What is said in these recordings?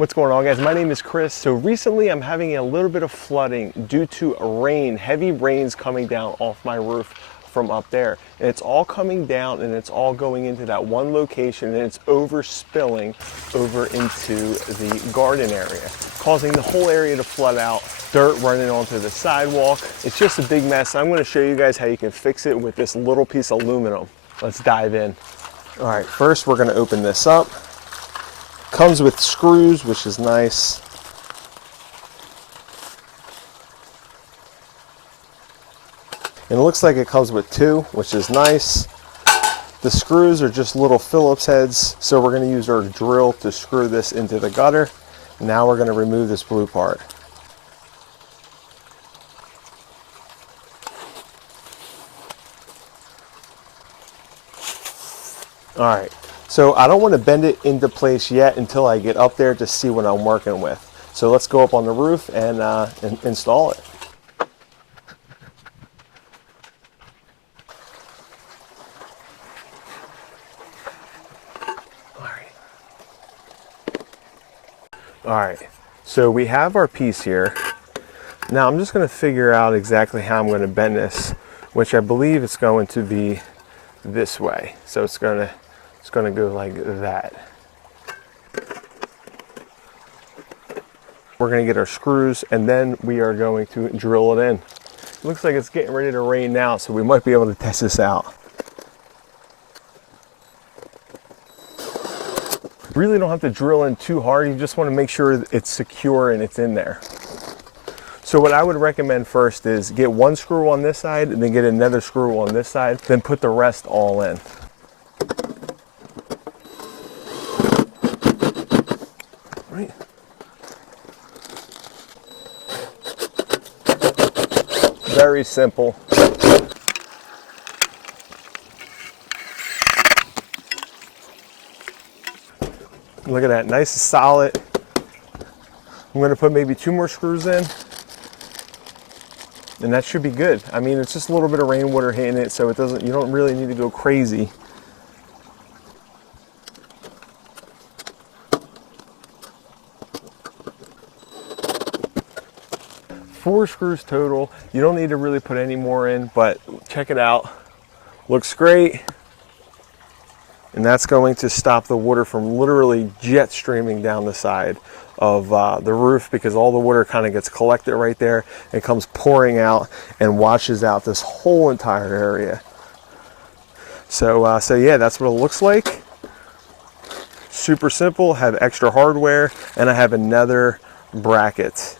What's going on, guys? My name is Chris. So recently I'm having a little bit of flooding due to rain, heavy rains coming down off my roof from up there. And it's all coming down and it's all going into that one location, and it's overspilling over into the garden area, causing the whole area to flood out, dirt running onto the sidewalk. It's just a big mess. I'm going to show you guys how you can fix it with this little piece of aluminum. Let's dive in. All right, first we're going to open this up. Comes with screws, which is nice. And it looks like it comes with two, which is nice. The screws are just little Phillips heads, so we're going to use our drill to screw this into the gutter. Now we're going to remove this blue part. All right. So I don't want to bend it into place yet until I get up there to see what I'm working with. So let's go up on the roof and install it. All right, so we have our piece here. Now I'm just going to figure out exactly how I'm going to bend this, which I believe it's going to be this way. So it's going to go like that. We're going to get our screws and then we are going to drill it in. It looks like it's getting ready to rain now, so we might be able to test this out. Really don't have to drill in too hard. You just want to make sure it's secure and it's in there. So what I would recommend first is get one screw on this side and then get another screw on this side, then put the rest all in. Right. Very simple. Look at that, nice and solid. I'm going to put maybe two more screws in, and that should be good. I mean, it's just a little bit of rainwater hitting it, so you don't really need to go crazy. Four screws total. You don't need to really put any more in, but check it out. Looks great. And that's going to stop the water from literally jet streaming down the side of the roof, because all the water kind of gets collected right there and comes pouring out and washes out this whole entire area. So yeah, that's what it looks like. Super simple. Have extra hardware, and I have another bracket.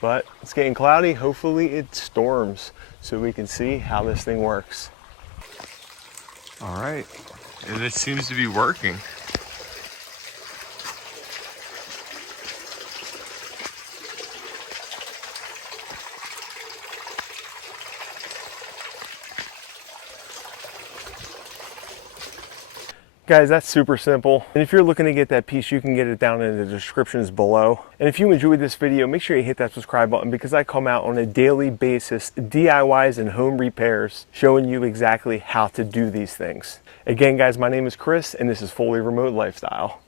But it's getting cloudy. Hopefully it storms so we can see how this thing works. All right, and it seems to be working. Guys, that's super simple. And if you're looking to get that piece, you can get it down in the descriptions below. And if you enjoyed this video, make sure you hit that subscribe button, because I come out on a daily basis, DIYs and home repairs, showing you exactly how to do these things. Again, guys, my name is Chris, and this is Fully Remote Lifestyle.